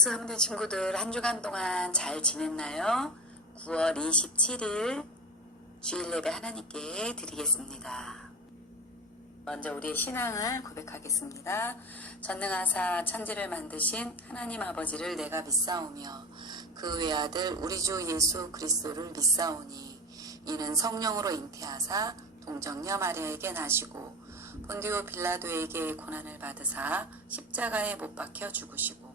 로스 함대 친구들 한 주간 동안 잘 지냈나요? 9월 27일 주일 예배 하나님께 드리겠습니다. 먼저 우리의 신앙을 고백하겠습니다. 전능하사 천지를 만드신 하나님 아버지를 내가 믿사오며 그 외아들 우리 주 예수 그리스도를 믿사오니 이는 성령으로 잉태하사 동정녀 마리아에게 나시고 본디오 빌라도에게 고난을 받으사 십자가에 못 박혀 죽으시고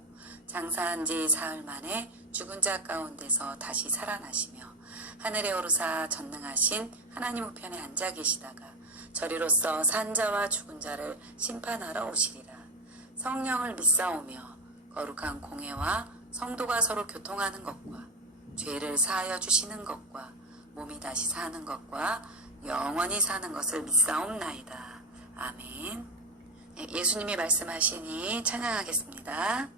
장사한 지 사흘 만에 죽은 자 가운데서 다시 살아나시며 하늘에 오르사 전능하신 하나님 우편에 앉아 계시다가 저리로서 산 자와 죽은 자를 심판하러 오시리라. 성령을 믿사오며 거룩한 공회와 성도가 서로 교통하는 것과 죄를 사하여 주시는 것과 몸이 다시 사는 것과 영원히 사는 것을 믿사옵나이다. 아멘. 네, 예수님이 말씀하시니 찬양하겠습니다.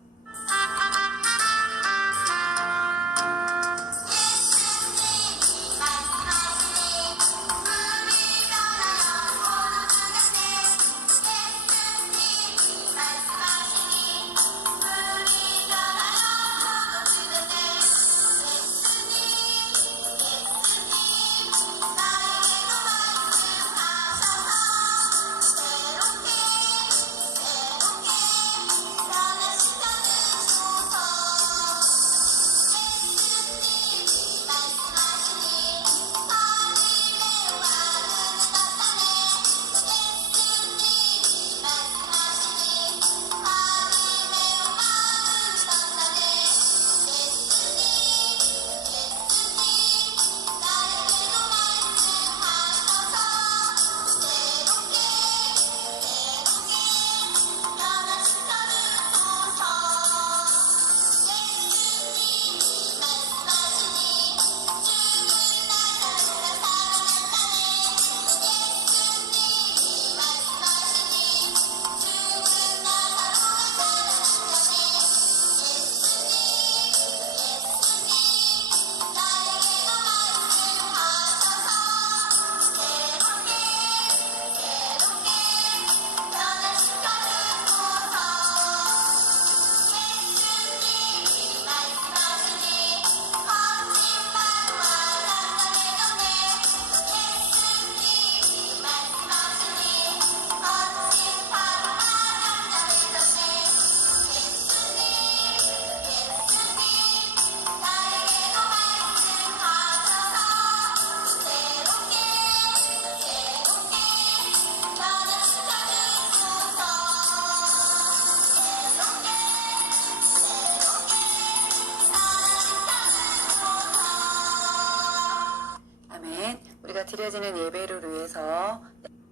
드려지는 예배를 위해서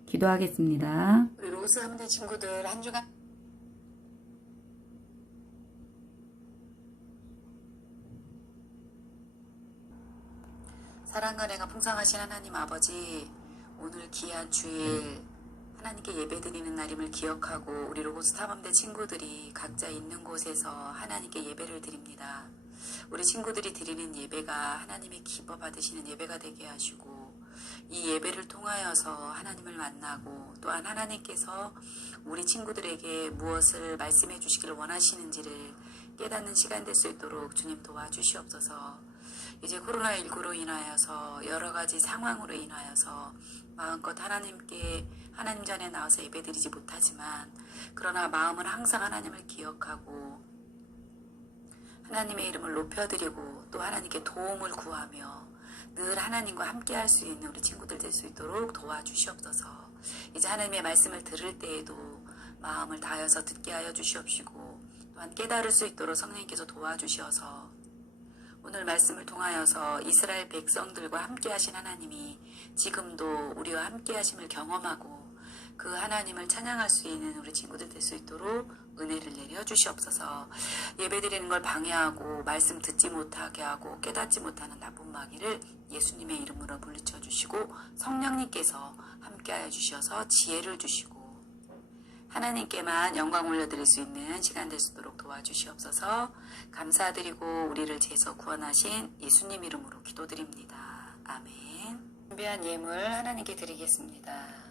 기도하겠습니다. 우리 로스 함대 친구들 한 주간 사랑과 은혜가 풍성하신 하나님 아버지, 오늘 귀한 주일 하나님께 예배드리는 날임을 기억하고 우리 로고스 탐험대 친구들이 각자 있는 곳에서 하나님께 예배를 드립니다. 우리 친구들이 드리는 예배가 하나님의 기뻐 받으시는 예배가 되게 하시고 이 예배를 통하여서 하나님을 만나고 또한 하나님께서 우리 친구들에게 무엇을 말씀해 주시기를 원하시는지를 깨닫는 시간 될 수 있도록 주님 도와주시옵소서. 이제 코로나19로 인하여서 여러 가지 상황으로 인하여서 마음껏 하나님께 하나님 전에 나와서 예배드리지 못하지만 그러나 마음은 항상 하나님을 기억하고 하나님의 이름을 높여드리고 또 하나님께 도움을 구하며 늘 하나님과 함께 할 수 있는 우리 친구들 될 수 있도록 도와주시옵소서. 이제 하나님의 말씀을 들을 때에도 마음을 다하여서 듣게 하여 주시옵시고 또한 깨달을 수 있도록 성령님께서 도와주셔서 오늘 말씀을 통하여서 이스라엘 백성들과 함께 하신 하나님이 지금도 우리와 함께 하심을 경험하고 그 하나님을 찬양할 수 있는 우리 친구들 될 수 있도록 은혜를 내려 주시옵소서. 예배드리는 걸 방해하고 말씀 듣지 못하게 하고 깨닫지 못하는 나쁜 마귀를 예수님의 이름으로 물리쳐 주시고 성령님께서 함께하여 주셔서 지혜를 주시고 하나님께만 영광 올려드릴 수 있는 시간 될 수 있도록 도와주시옵소서. 감사드리고 우리를 죄에서 구원하신 예수님 이름으로 기도드립니다. 아멘. 준비한 예물 하나님께 드리겠습니다.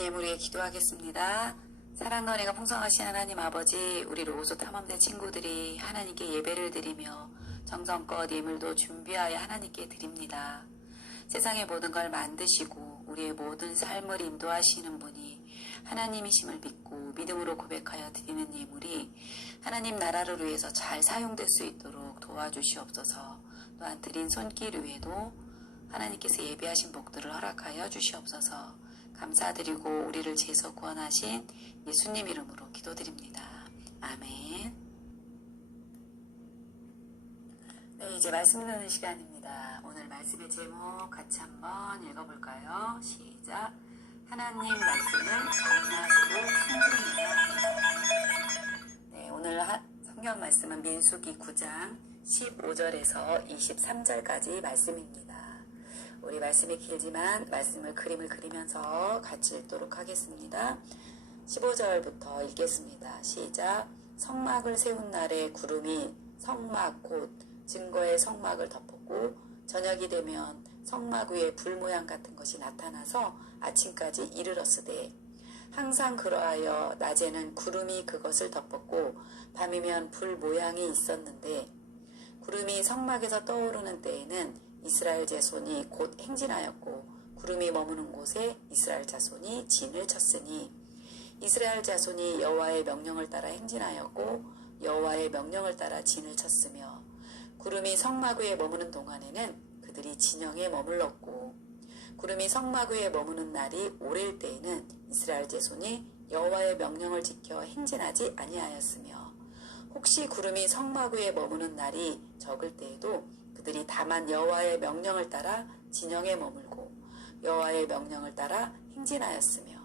드리는 예물 위해 기도하겠습니다. 사랑과 은혜가 풍성하신 하나님 아버지, 우리 로고소 탐험대 친구들이 하나님께 예배를 드리며 정성껏 예물도 준비하여 하나님께 드립니다. 세상의 모든 걸 만드시고 우리의 모든 삶을 인도하시는 분이 하나님이심을 믿고 믿음으로 고백하여 드리는 예물이 하나님 나라를 위해서 잘 사용될 수 있도록 도와주시옵소서. 또한 드린 손길 위에도 하나님께서 예배하신 복들을 허락하여 주시옵소서. 감사드리고 우리를 죄에서 구원하신 예수님 이름으로 기도드립니다. 아멘. 네, 이제 말씀 듣는 시간입니다. 오늘 말씀의 제목 같이 한번 읽어볼까요? 시작. 하나님 말씀을 강나시로 순종해야. 네, 오늘 성경 말씀은 민수기 9장 15절에서 23절까지 말씀입니다. 우리 말씀이 길지만 말씀을 그림을 그리면서 같이 읽도록 하겠습니다. 15절부터 읽겠습니다. 시작. 성막을 세운 날에 구름이 성막 곧 증거의 성막을 덮었고 저녁이 되면 성막 위에 불 모양 같은 것이 나타나서 아침까지 이르렀으되 항상 그러하여 낮에는 구름이 그것을 덮었고 밤이면 불 모양이 있었는데 구름이 성막에서 떠오르는 때에는 이스라엘 자손이 곧 행진하였고 구름이 머무는 곳에 이스라엘 자손이 진을 쳤으니 이스라엘 자손이 여호와의 명령을 따라 행진하였고 여호와의 명령을 따라 진을 쳤으며 구름이 성막 위에 머무는 동안에는 그들이 진영에 머물렀고 구름이 성막 위에 머무는 날이 오래일 때에는 이스라엘 자손이 여호와의 명령을 지켜 행진하지 아니하였으며 혹시 구름이 성막 위에 머무는 날이 적을 때에도 그들이 다만 여호와의 명령을 따라 진영에 머물고 여호와의 명령을 따라 행진하였으며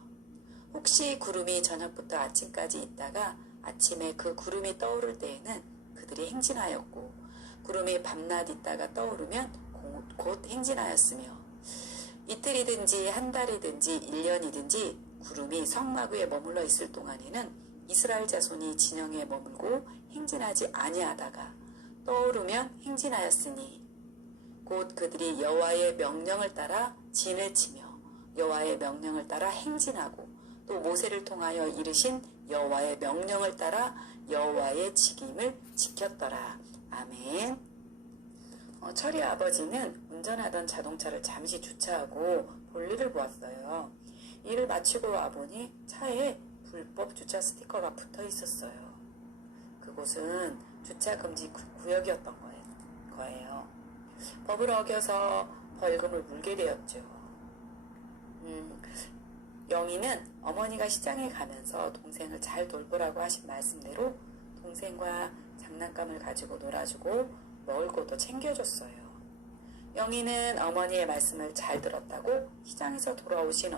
혹시 구름이 저녁부터 아침까지 있다가 아침에 그 구름이 떠오를 때에는 그들이 행진하였고 구름이 밤낮 있다가 떠오르면 곧 행진하였으며 이틀이든지 한 달이든지 1년이든지 구름이 성막 위에 머물러 있을 동안에는 이스라엘 자손이 진영에 머물고 행진하지 아니하다가 떠오르면 행진하였으니 곧 그들이 여호와의 명령을 따라 진을 치며 여호와의 명령을 따라 행진하고 또 모세를 통하여 이르신 여호와의 명령을 따라 여호와의 직임을 지켰더라. 아멘. 철이 아버지는 운전하던 자동차를 잠시 주차하고 볼일을 보았어요. 일을 마치고 와보니 차에 불법 주차 스티커가 붙어 있었어요. 그곳은 주차 금지 구역이었던 거예요. 법을 어겨서 벌금을 물게 되었죠. 영희는 어머니가 시장에 가면서 동생을 잘 돌보라고 하신 말씀대로 동생과 장난감을 가지고 놀아주고 먹을 것도 챙겨줬어요. 영희는 어머니의 말씀을 잘 들었다고 시장에서 돌아오신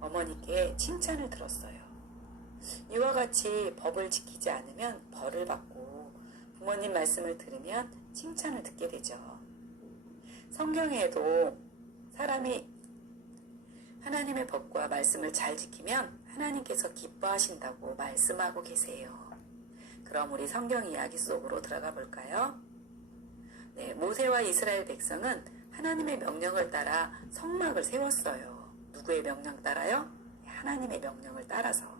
어머니께 칭찬을 들었어요. 이와 같이 법을 지키지 않으면 벌을 받고 부모님 말씀을 들으면 칭찬을 듣게 되죠. 성경에도 사람이 하나님의 법과 말씀을 잘 지키면 하나님께서 기뻐하신다고 말씀하고 계세요. 그럼 우리 성경 이야기 속으로 들어가 볼까요? 네, 모세와 이스라엘 백성은 하나님의 명령을 따라 성막을 세웠어요. 누구의 명령 따라요? 하나님의 명령을 따라서.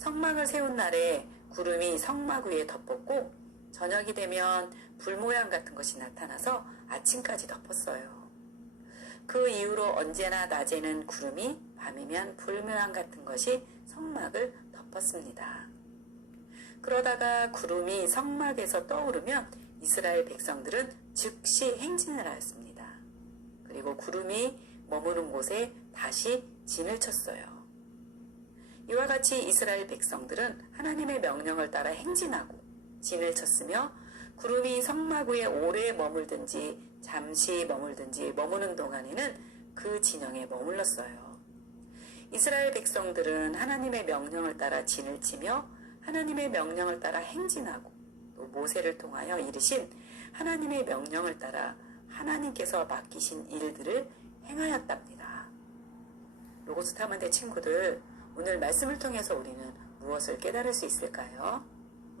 성막을 세운 날에 구름이 성막 위에 덮었고 저녁이 되면 불 모양 같은 것이 나타나서 아침까지 덮었어요. 그 이후로 언제나 낮에는 구름이 밤이면 불 모양 같은 것이 성막을 덮었습니다. 그러다가 구름이 성막에서 떠오르면 이스라엘 백성들은 즉시 행진을 하였습니다. 그리고 구름이 머무는 곳에 다시 진을 쳤어요. 이와 같이 이스라엘 백성들은 하나님의 명령을 따라 행진하고 진을 쳤으며 구름이 성막 위에 오래 머물든지 잠시 머물든지 머무는 동안에는 그 진영에 머물렀어요. 이스라엘 백성들은 하나님의 명령을 따라 진을 치며 하나님의 명령을 따라 행진하고 또 모세를 통하여 이르신 하나님의 명령을 따라 하나님께서 맡기신 일들을 행하였답니다. 로고스 탐험대 친구들, 오늘 말씀을 통해서 우리는 무엇을 깨달을 수 있을까요?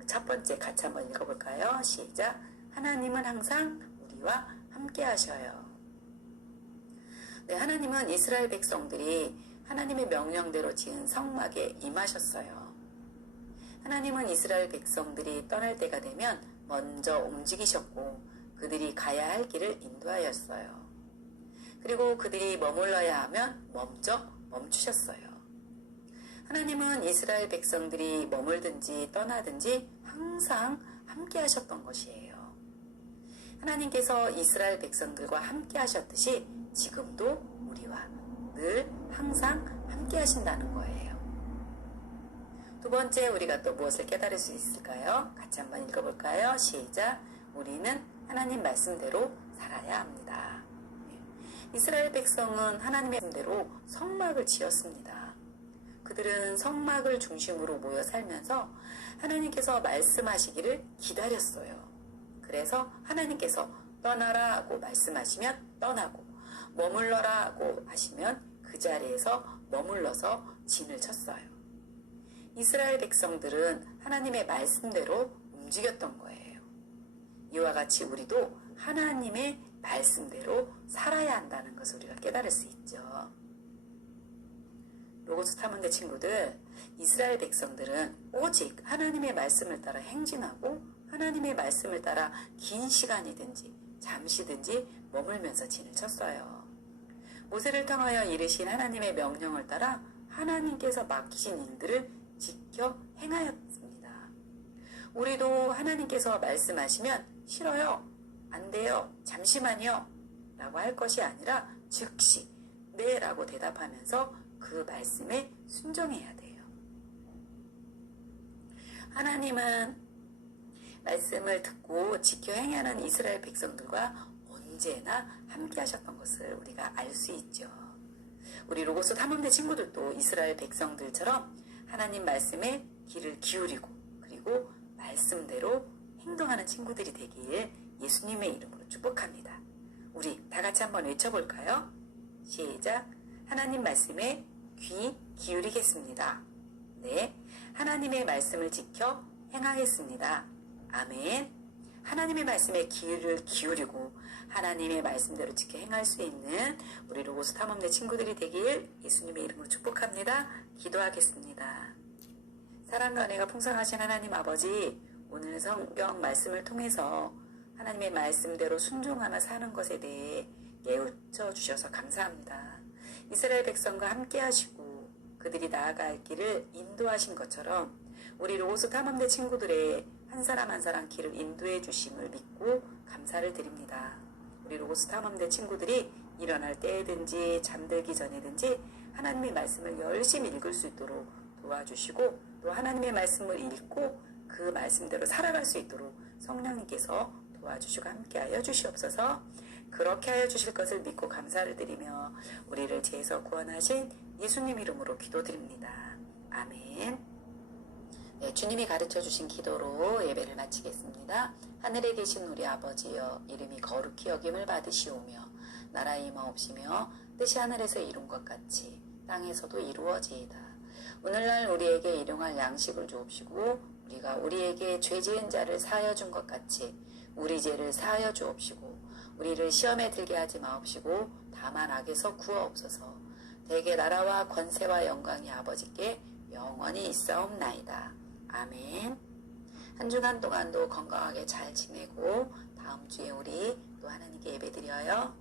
첫 번째 같이 한번 읽어볼까요? 시작. 하나님은 항상 우리와 함께 하셔요. 네, 하나님은 이스라엘 백성들이 하나님의 명령대로 지은 성막에 임하셨어요. 하나님은 이스라엘 백성들이 떠날 때가 되면 먼저 움직이셨고 그들이 가야 할 길을 인도하였어요. 그리고 그들이 머물러야 하면 멈추셨어요. 하나님은 이스라엘 백성들이 머물든지 떠나든지 항상 함께 하셨던 것이에요. 하나님께서 이스라엘 백성들과 함께 하셨듯이 지금도 우리와 늘 항상 함께 하신다는 거예요. 두 번째, 우리가 또 무엇을 깨달을 수 있을까요? 같이 한번 읽어볼까요? 시작. 우리는 하나님 말씀대로 살아야 합니다. 이스라엘 백성은 하나님의 말씀대로 성막을 지었습니다. 그들은 성막을 중심으로 모여 살면서 하나님께서 말씀하시기를 기다렸어요. 그래서 하나님께서 떠나라 하고 말씀하시면 떠나고 머물러라 하고 하시면 그 자리에서 머물러서 진을 쳤어요. 이스라엘 백성들은 하나님의 말씀대로 움직였던 거예요. 이와 같이 우리도 하나님의 말씀대로 살아야 한다는 것을 우리가 깨달을 수 있죠. 로고스 탐험대 친구들, 이스라엘 백성들은 오직 하나님의 말씀을 따라 행진하고 하나님의 말씀을 따라 긴 시간이든지 잠시든지 머물면서 진을 쳤어요. 모세를 통하여 이르신 하나님의 명령을 따라 하나님께서 맡기신 일들을 지켜 행하였습니다. 우리도 하나님께서 말씀하시면 싫어요, 안 돼요, 잠시만요 라고 할 것이 아니라 즉시 네 라고 대답하면서 그 말씀에 순종해야 돼요. 하나님은 말씀을 듣고 지켜 행하는 이스라엘 백성들과 언제나 함께 하셨던 것을 우리가 알 수 있죠. 우리 로고스 탐험대 친구들도 이스라엘 백성들처럼 하나님 말씀에 귀를 기울이고 그리고 말씀대로 행동하는 친구들이 되길 예수님의 이름으로 축복합니다. 우리 다 같이 한번 외쳐볼까요? 시작. 하나님 말씀에 귀 기울이겠습니다. 네, 하나님의 말씀을 지켜 행하겠습니다. 아멘. 하나님의 말씀에 귀를 기울이고 하나님의 말씀대로 지켜 행할 수 있는 우리 로고스 탐험대 친구들이 되길 예수님의 이름으로 축복합니다. 기도하겠습니다. 사랑과 은혜가 풍성하신 하나님 아버지, 오늘 성경 말씀을 통해서 하나님의 말씀대로 순종하며 사는 것에 대해 깨우쳐 주셔서 감사합니다. 이스라엘 백성과 함께 하시고 그들이 나아갈 길을 인도하신 것처럼 우리 로고스 탐험대 친구들의 한 사람 한 사람 길을 인도해 주심을 믿고 감사를 드립니다. 우리 로고스 탐험대 친구들이 일어날 때든지 잠들기 전에든지 하나님의 말씀을 열심히 읽을 수 있도록 도와주시고 또 하나님의 말씀을 읽고 그 말씀대로 살아갈 수 있도록 성령님께서 도와주시고 함께하여 주시옵소서. 그렇게 하여 주실 것을 믿고 감사를 드리며 우리를 죄에서 구원하신 예수님 이름으로 기도드립니다. 아멘. 네, 주님이 가르쳐 주신 기도로 예배를 마치겠습니다. 하늘에 계신 우리 아버지여, 이름이 거룩히 여김을 받으시오며 나라의 임하옵시며 뜻이 하늘에서 이룬 것 같이 땅에서도 이루어지이다. 오늘날 우리에게 일용할 양식을 주옵시고 우리가 우리에게 죄 지은 자를 사하여 준 것 같이 우리 죄를 사하여 주옵시고 우리를 시험에 들게 하지 마옵시고 다만 악에서 구하옵소서. 대개 나라와 권세와 영광이 아버지께 영원히 있사옵나이다. 아멘. 한 주간 동안도 건강하게 잘 지내고 다음 주에 우리 또 하나님께 예배드려요.